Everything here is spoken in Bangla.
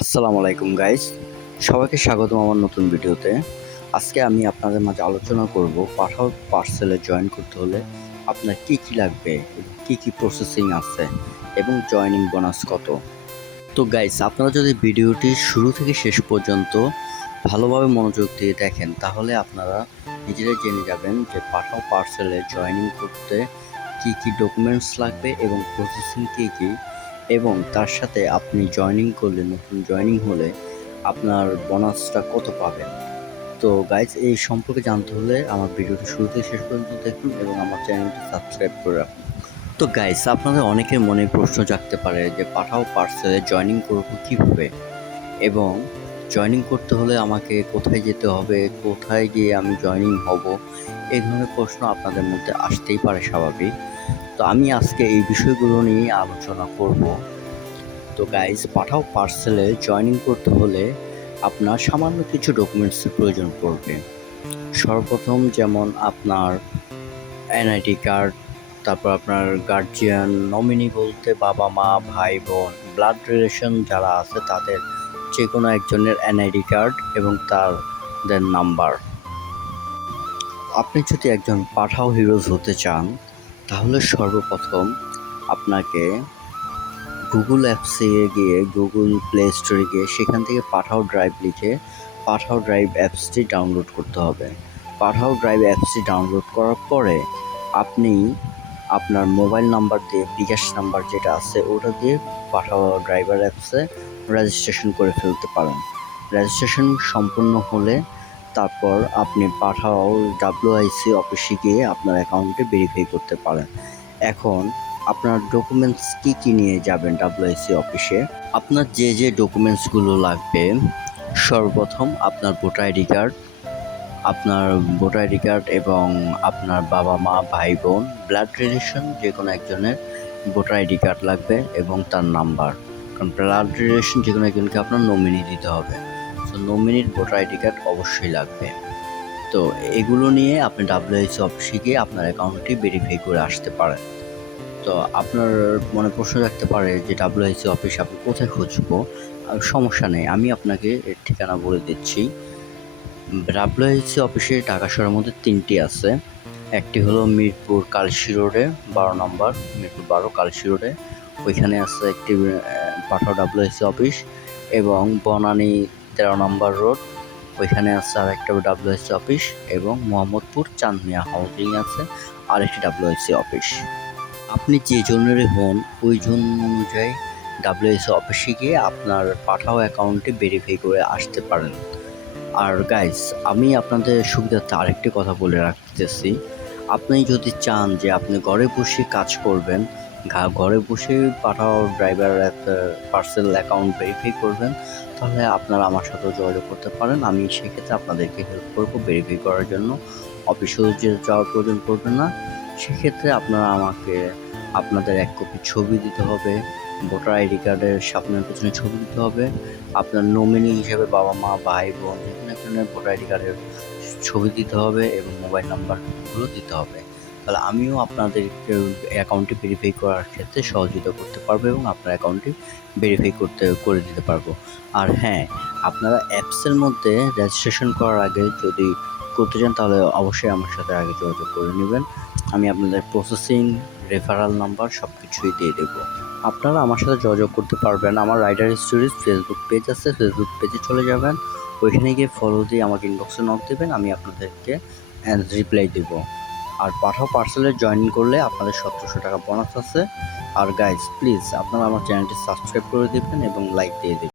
আসসালামু আলাইকুম গাইস, সবাইকে স্বাগতম আমার নতুন ভিডিওতে। আজকে আমি আপনাদের মাঝে আলোচনা করব পাঠাও পার্সেলে জয়েন করতে হলে আপনার কি লাগবে, কি প্রসেসিং আছে এবং জয়েনিং বোনাস কত। তো গাইস, আপনারা যদি ভিডিওটি শুরু থেকে শেষ পর্যন্ত ভালোভাবে মনোযোগ দিয়ে দেখেন তাহলে আপনারা নিজেরাই জেনে যাবেন যে পাঠাও পার্সেলে জয়েনিং করতে কি ডকুমেন্টস লাগবে এবং প্রসেসিং কি এবং তার সাথে আপনি জয়েনিং করলে, নতুন জয়েনিং হলে আপনার বোনাসটা কত পাবেন। তো গাইজ, এই সম্পর্কে জানতে হলে আমার ভিডিওটি শুরু থেকে শেষ পর্যন্ত দেখুন এবং আমার চ্যানেলটি সাবস্ক্রাইব করে রাখুন। তো গাইজ, আপনাদের অনেকের মনে প্রশ্ন জাগতে পারে যে পাঠাও পার্সেলে জয়েনিং করব কীভাবে এবং জয়েনিং করতে হলে আমাকে কোথায় যেতে হবে, কোথায় গিয়ে আমি জয়েনিং হব, এই ধরনের প্রশ্ন আপনাদের মধ্যে আসতেই পারে, স্বাভাবিক। তো আমি আজকে এই বিষয়গুলো নিয়ে আলোচনা করব। তো গাইজ, পাঠাও পার্সেলে জয়েনিং করতে হলে আপনার সামান্য কিছু ডকুমেন্টসের প্রয়োজন পড়বে। সর্বপ্রথম যেমন আপনার এনআইডি কার্ড, তারপর আপনার গার্জিয়ান, নমিনি বলতে বাবা মা ভাই বোন, ব্লাড রিলেশন যারা আছে তাদের যে কোনো একজনের এনআইডি কার্ড এবং তাদের নাম্বার। আপনি যদি একজন পাঠাও হিরোজ হতে চান তাহলে সর্বপ্রথম আপনাকে গুগল অ্যাপসে গিয়ে, গুগল প্লে স্টোরে গিয়ে সেখান থেকে পাঠাও ড্রাইভ লিখে পাঠাও ড্রাইভ অ্যাপসটি ডাউনলোড করতে হবে। পাঠাও ড্রাইভ অ্যাপসটি ডাউনলোড করার পরে আপনি আপনার মোবাইল নাম্বার দিয়ে, বিকাশ নাম্বার যেটা আছে ওটা দিয়ে পাঠাও ড্রাইভার অ্যাপসে রেজিস্ট্রেশন করে ফেলতে পারেন। রেজিস্ট্রেশন সম্পূর্ণ হলে তারপর আপনি পাঠাও WIC অফিসে গিয়ে আপনার অ্যাকাউন্টে ভেরিফাই করতে পারেন। এখন আপনার ডকুমেন্টস কি নিয়ে যাবেন WIC অফিসে? আপনার যে ডকুমেন্টসগুলো লাগবে, সর্বপ্রথম আপনার ভোটার আইডি কার্ড এবং আপনার বাবা মা ভাই বোন, ব্লাড রিলেশন যে কোনো একজনের ভোটার আইডি কার্ড লাগবে এবং তার নাম্বার। কারণ ব্লাড রিলেশন যে কোনো একজনকে আপনার নমিনি দিতে হবে, তো নমিনির ভোটার আইডি কার্ড অবশ্যই লাগবে। তো এগুলো নিয়ে আপনি WIC অফিসে গিয়ে আপনার অ্যাকাউন্টটি ভেরিফাই করে আসতে পারেন। তো আপনার মনে প্রশ্ন রাখতে পারে যে WIC অফিস আপনি কোথায় খুঁজবো? সমস্যা নেই, আমি আপনাকে এর ঠিকানা বলে দিচ্ছি। WIC অফিসে ঢাকা শহরের মধ্যে 3টি আছে। একটি হলো মিরপুর কালশি রোডে 12 নম্বর, মিরপুর 12 কালশি রোডে, ওইখানে আছে একটি পাঠাও WIC অফিস। এবং বনানী 13 নম্বর রোড, ওইখানে আছে আরেকটা WIC অফিস। এবং মোহাম্মদপুর চাঁদমিয়া হাউজিং আছে আরেকটি WIC অফিস। আপনি যে জনেরই হন ওই জন অনুযায়ী WIC অফিসে গিয়ে আপনার পাঠাও অ্যাকাউন্টে ভেরিফাই করে আসতে পারেন। আর গাইস, আমি আপনাদের সুবিধার্থে আরেকটি কথা বলে রাখতেছি। আপনি যদি চান যে আপনি ঘরে বসে কাজ করবেন, ঘরে বসে পাঠাও ড্রাইভার পার্সেল অ্যাকাউন্ট ভেরিফাই করবেন, তাহলে আপনারা আমার সাথেও যোগাযোগ করতে পারেন। আমি সেক্ষেত্রে আপনাদেরকে হেল্প করব ভেরিফাই করার জন্য। অফিসেও যে যাওয়ার প্রয়োজন পড়বে না। সেক্ষেত্রে আপনারা আমাকে আপনাদের 1 কপি ছবি দিতে হবে, ভোটার আইডি কার্ডের সামনের পেছনে ছবি দিতে হবে, আপনার নমিনি হিসেবে বাবা মা ভাই বোন যে কোনো একজনের ভোটার আইডি কার্ডের ছবি দিতে হবে এবং মোবাইল নাম্বারগুলো দিতে হবে। তাহলে আমিও আপনাদের অ্যাকাউন্টটি ভেরিফাই করার ক্ষেত্রে সহযোগিতা করতে পারবো এবং আপনার অ্যাকাউন্টটি ভেরিফাই করে দিতে পারবো। আর হ্যাঁ, আপনারা অ্যাপসের মধ্যে রেজিস্ট্রেশন করার আগে যদি করতে চান তাহলে অবশ্যই আমার সাথে আগে যোগাযোগ করে নেবেন। আমি আপনাদের প্রসেসিং, রেফারাল নাম্বার সব কিছুই দিয়ে দেবো। আপনারা আমার সাথে যোগাযোগ করতে পারবেন। আমার রাইডার স্টোরিজ ফেসবুক পেজ আছে, ফেসবুক পেজে চলে যাবেন, ওইখানে গিয়ে ফলো দিয়ে আমাকে ইনবক্সে নক দেবেন, আমি আপনাদেরকে রিপ্লাই দেবো। আর পাঠাও পার্সেলে জয়েন করলে আপনাদের 1700 টাকা বোনাস আছে। আর গাইজ, প্লিজ আপনারা আমার চ্যানেলটি সাবস্ক্রাইব করে দেবেন এবং লাইক দিয়ে দেবেন।